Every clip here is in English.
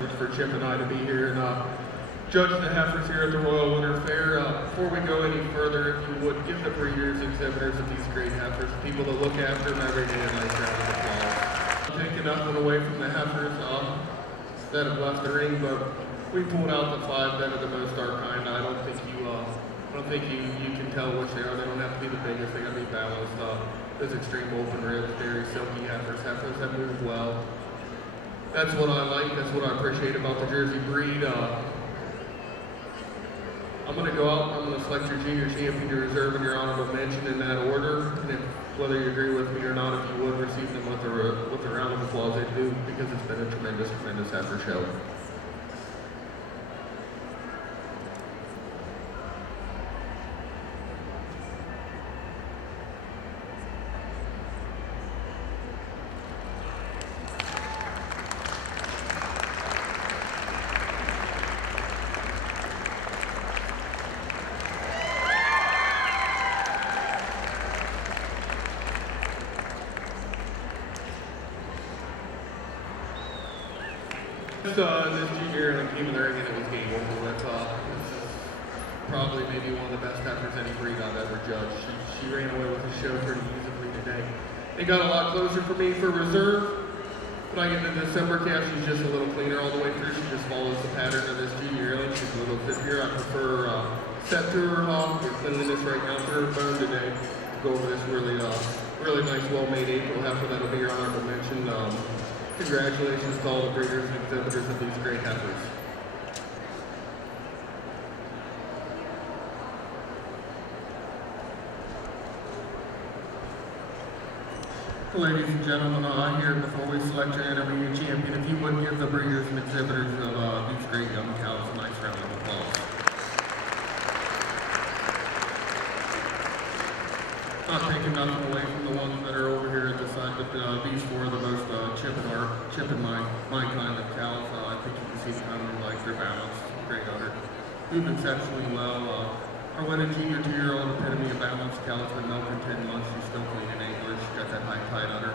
For Chip and I to be here and judge the heifers here at the Royal Winter Fair. Before we go any further, if you would, give the breeders, exhibitors of these great heifers, people that look after them every day, a nice round of applause. Taking nothing away from the heifers that have left the ring, but we pulled out the 5 that are the most our kind. I don't think you can tell which they are. They don't have to be the biggest. They got to be balanced. Those extreme open ribs, very silky heifers that move well. That's what I like. That's what I appreciate about the Jersey breed. I'm going to go out. I'm going to select your junior champion, your reserve, and your honorable mention in that order. And if, whether you agree with me or not, if you would receive them with a round of applause, I do, because it's been a tremendous, tremendous heifer show. This junior and came in the ring and it was game over with. This is probably maybe one of the best heifers any breed I've ever judged. She ran away with the show pretty easily today. It got a lot closer for me for reserve. When I get to December calf, she's just a little cleaner all the way through. She just follows the pattern of this junior yearling. She's a little fiffier. I prefer set through her hog, your cleanliness right now through her bone today. Go over this really nice, well-made April heifer. That'll be your honorable mention. Congratulations to all the breeders and exhibitors of these great heifers. Ladies and gentlemen, here before we select your intermediate champion, if you would give the breeders and exhibitors of these great young cows a nice round of applause. Not taking nothing away from the ones that are over here at the side, but these 4 are the most chip in my kind of cows. I think you can see the kind of like their balance, great udder. Move exceptionally well. Our winning junior 2-year-old epitome of balanced cow has been milking 10 months. She's still clean and angler. She's got that high tight udder.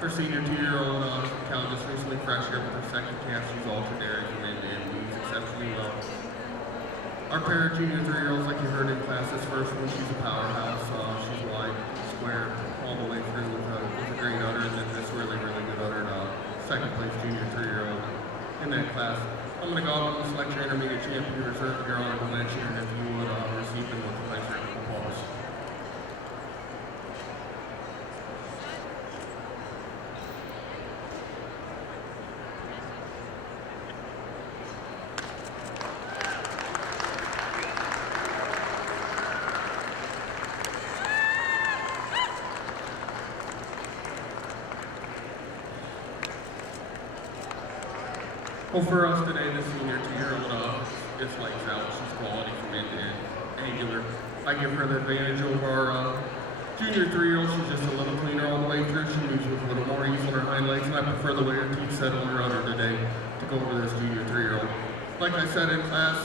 Her senior 2-year-old cow just recently fresh here with her second calf. She's ultra dairy and moves exceptionally well. Our pair of junior 3-year-olds, like you heard in class, this first one, she's a powerhouse. She's wide, square, all the way through with a great udder, and then this really, really good udder, second place junior 3-year-old in that class. I'm going to go out and select your intermediate champion, reserve your honorable mention, and if you would receive them with a nice round of applause. Well, for us today, the senior 2-year-old is lights out. She's quality from end to end, angular. I give her the advantage over our junior 3-year-old. She's just a little cleaner all the way through. She moves with a little more ease on her hind legs, and I prefer the way her teeth set on her udder today to go over this junior 3-year-old. Like I said in class,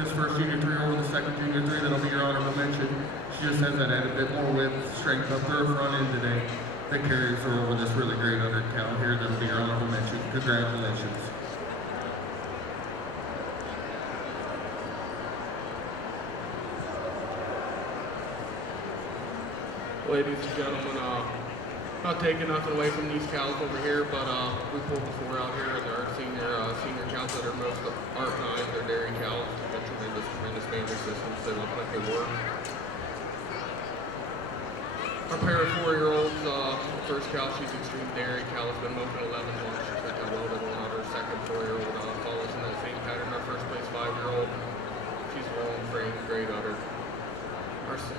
this first junior 3-year-old, the second junior 3, that'll be your honorable mention. She just has that added bit more width, strength up to her front end today that carries her over this really great udder cow here. That'll be your honorable mention. Congratulations. Ladies and gentlemen, not taking nothing away from these cows over here, but we pulled the 4 out here, and they're our senior cows that are most our kind. They're dairy cows. They've got tremendous mammary systems. They look like they work. Our pair of 4-year-olds, first cow, she's extreme dairy. Cow has been milking 11 months. She's got that welded on. Our second 4-year-old follows in that same pattern. Our first place 5-year-old, she's long frame, great udder.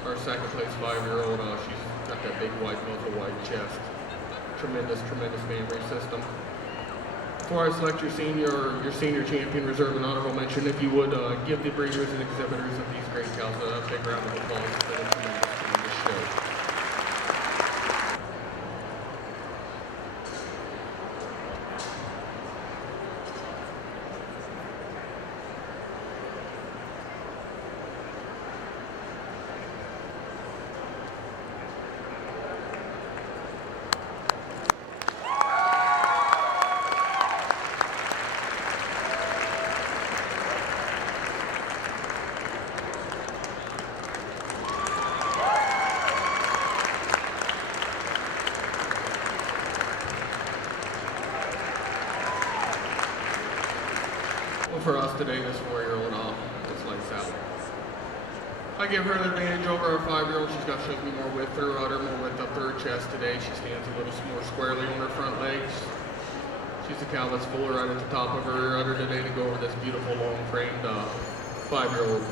Our second place 5-year-old, she's got that big white muzzle, white chest. Tremendous mammary system. Before I select your senior champion, reserve, and honorable mention, if you would give the breeders and exhibitors of these great cows a big round of applause for the tremendous show. For us today, this 4-year-old is lights out. I give her the advantage over our 5-year-old. She's got shows me more width through her udder, more width up through her chest today. She stands a little more squarely on her front legs. She's a cow that's fuller right at the top of her rear udder today to go over this beautiful long-framed 5-year-old.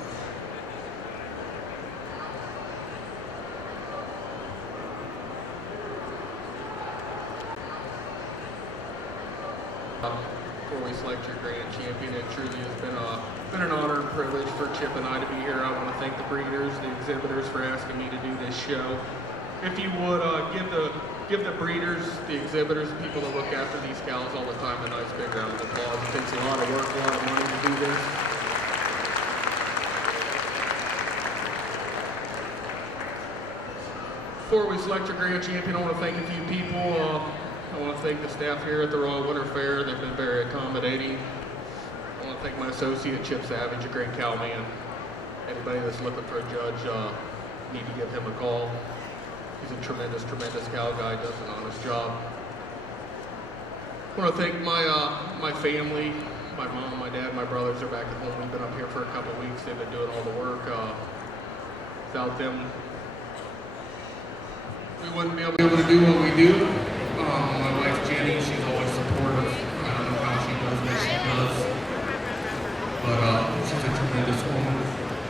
Before we select your grand champion, it truly has been an honor and privilege for Chip and I to be here. I want to thank the breeders, the exhibitors for asking me to do this show. If you would give the breeders, the exhibitors, the people that look after these cows all the time a nice big round of applause. It takes a lot of work, a lot of money to do this. Before we select your grand champion, I want to thank a few people. I want to thank the staff here at the Royal Winter Fair. They've been very accommodating. I want to thank my associate, Chip Savage, a great cow man. Anybody that's looking for a judge, need to give him a call. He's a tremendous, tremendous cow guy, does an honest job. I want to thank my family, my mom, my dad, my brothers are back at home. We've been up here for a couple of weeks. They've been doing all the work. Without them, we wouldn't be able to do what we do. My wife Jenny, she's always supportive. I don't know how she does what she does, but she's a tremendous woman.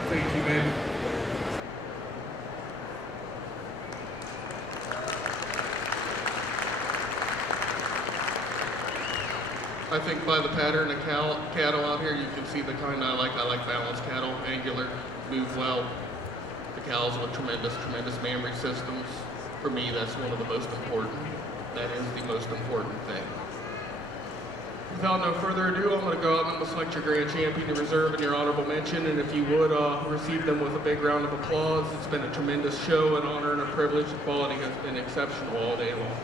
Thank you, baby. I think by the pattern of cattle out here, you can see the kind I like. I like balanced cattle, angular, move well. The cows with tremendous, tremendous mammary systems. For me, that's one of the most important. That is the most important thing. Without no further ado, I'm going to go out and I'm going to select your grand champion, your reserve, and your honorable mention. And if you would receive them with a big round of applause. It's been a tremendous show, an honor, and a privilege. The quality has been exceptional all day long.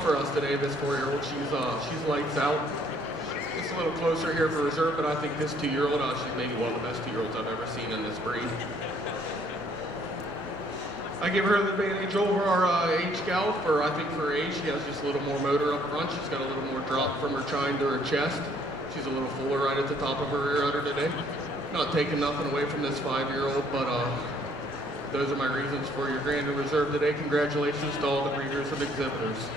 For us today, this 4-year-old, she's lights out. It's a little closer here for reserve, but I think this 2-year-old, she's maybe one of the best 2-year-olds I've ever seen in this breed. I give her the advantage over our age cow. I think for her age, she has just a little more motor up front. She's got a little more drop from her chine to her chest. She's a little fuller right at the top of her rear udder today. Not taking nothing away from this 5-year-old, but those are my reasons for your grand and reserve today. Congratulations to all the breeders and exhibitors.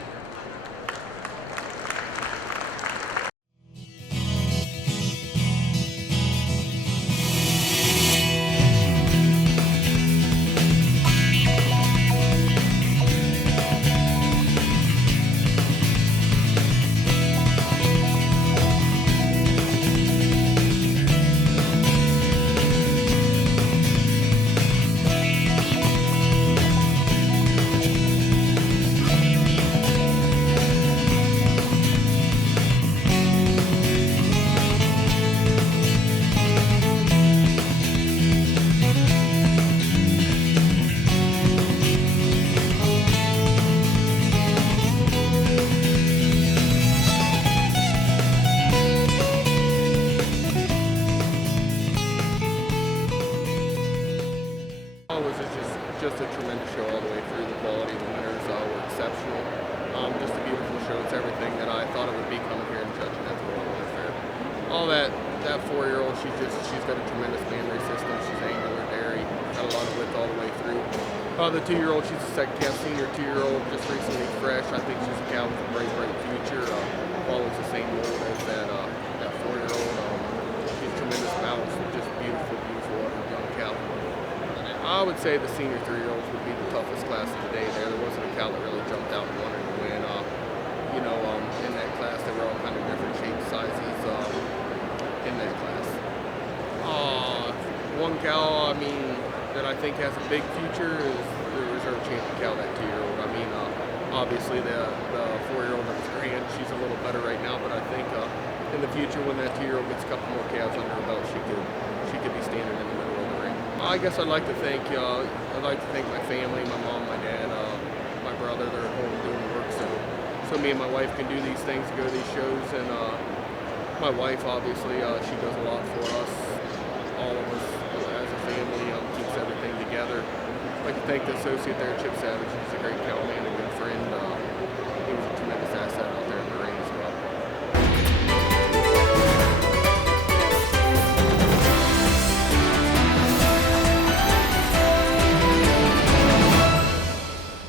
Just a tremendous show all the way through. The quality of the winners were exceptional. Just a beautiful show. It's everything that I thought it would be coming here and judging at the Royal Winter Fair. All that 4-year-old, she's got a tremendous mammary system. She's angular, dairy, got a lot of width all the way through. The 2-year-old, she's a second calf senior 2-year-old, just recently fresh. I think she's a cow with a bright, bright future. Follows the same mold as that 4-year-old. She's tremendous balance, just beautiful, beautiful young cow. I would say the senior 3-year-olds would be the toughest class of the day there. There wasn't a cow that really jumped out and wanted to win. In that class, they were all kind of different shapes, sizes in that class. one cow, I mean, that I think has a big future is the reserve champion cow, that 2-year-old. I mean, obviously the 4-year-old that was grand, she's a little better right now, but I think in the future when that 2-year-old gets a couple more calves under her belt, she could be standing in the middle of the ring. I guess I'd like to thank my family, my mom, my dad, my brother. They're at home doing the work, so me and my wife can do these things, go to these shows, and my wife, obviously, she does a lot for us, all of us as a family, keeps everything together. I'd like to thank the associate there, Chip Savage. He's a great cowman, a good friend.